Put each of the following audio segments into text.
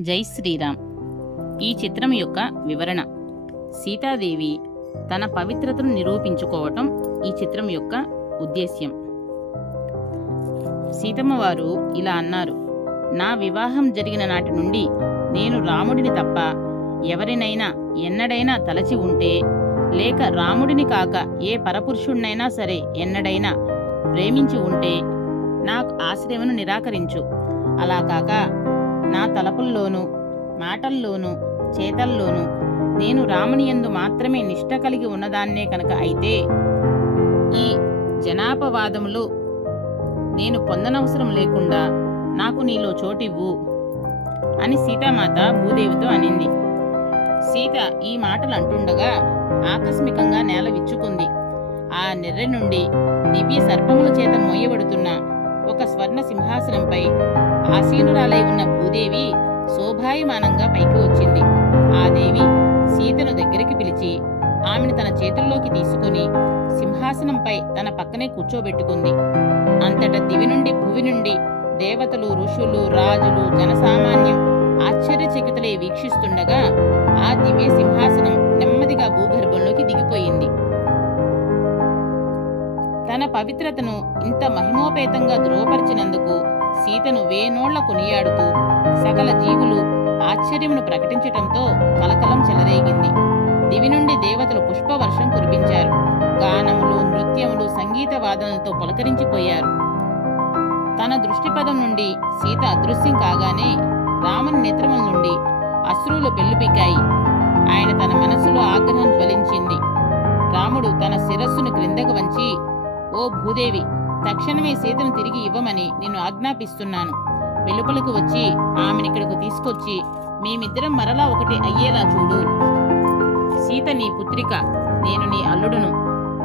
జై శ్రీరామ్. ఈ చిత్రం యొక్క వివరణ. సీతాదేవి తన పవిత్రతను నిరూపించుకోవటం ఈ చిత్రం యొక్క ఉద్దేశ్యం. సీతమ్మ వారు ఇలా అన్నారు నా వివాహం జరిగిన నాటి నుండి నేను రాముడిని తప్ప ఎవరినైనా ఎన్నడైనా తలచి ఉంటే లేక రాముడిని కాక ఏ పరపురుషుణ్ణైనా సరే ఎన్నడైనా ప్రేమించి ఉంటే నాకు ఆశ్రయమును నిరాకరించు. అలా కాక నా తలపుల్లోనూ మాటల్లోనూ చేతల్లోనూ నేను రాముని యందు మాత్రమే నిష్ట కలిగి ఉన్నదాన్నే కనుక అయితే ఈ జనాపవాదములు నేను పొందనవసరం లేకుండా నాకు నీలో చోటివ్వు అని సీతామాత భూదేవితో అనింది. సీత ఈ మాటలు అంటుండగా ఆకస్మికంగా నేల విచ్చుకుంది. ఆ నెర్రె నుండి దివ్య సర్పముల చేత మోయబడుతున్న ఒక స్వర్ణ సింహాసనంపై ఆసీనురాలై ఉన్న భూదేవి శోభాయమానంగా పైకి వచ్చింది. ఆ దేవి సీతను దగ్గరికి పిలిచి ఆమెను తన చేతుల్లోకి తీసుకుని సింహాసనంపై తన పక్కనే కూర్చోబెట్టుకుంది. అంతట దివి నుండి భువి నుండి దేవతలు ఋషులు రాజులు జనసామాన్యం ఆశ్చర్యచకితులై వీక్షిస్తుండగా ఆ దివ్య సింహాసనం తన పవిత్రతను ఇంత మహిమోపేతంగా ధృవపరిచినందుకు సీతను వేనోళ్ళ కొనియాడుతూ సకల జీవులు ఆశ్చర్యమును ప్రకటించటంతో కలకలం చెలరేగింది. దివి నుండి దేవతలు పుష్పవర్షం కురిపించారు. గానములు నృత్యములు సంగీత వాదనలతో పులకరించిపోయారు. తన దృష్టిపదం నుండి సీత అదృశ్యం కాగానే రాముని నేత్రముల నుండి అశ్రువులు పెళ్ళిపికాయి ఆయన తన మనస్సులో ఆగ్రహం భూదేవి తక్షణమే సీతను తిరిగి ఇవ్వమని నిన్ను ఆజ్ఞాపిస్తున్నాను. వెలుపలకు వచ్చి ఆమెనిక్కడకు తీసుకొచ్చి మేమిద్దరం మరలా ఒకటి అయ్యేలా చూడు. సీత నీ పుత్రిక నేను నీ అల్లుడును.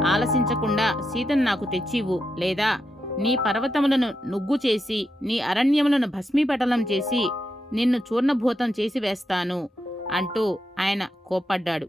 ఆలసించకుండా సీతను నాకు తెచ్చివ్వు లేదా నీ పర్వతములను నుగ్గు చేసి నీ అరణ్యములను భస్మీపటలం చేసి నిన్ను చూర్ణభూతం చేసి వేస్తాను అంటూ ఆయన కోప్పడ్డాడు.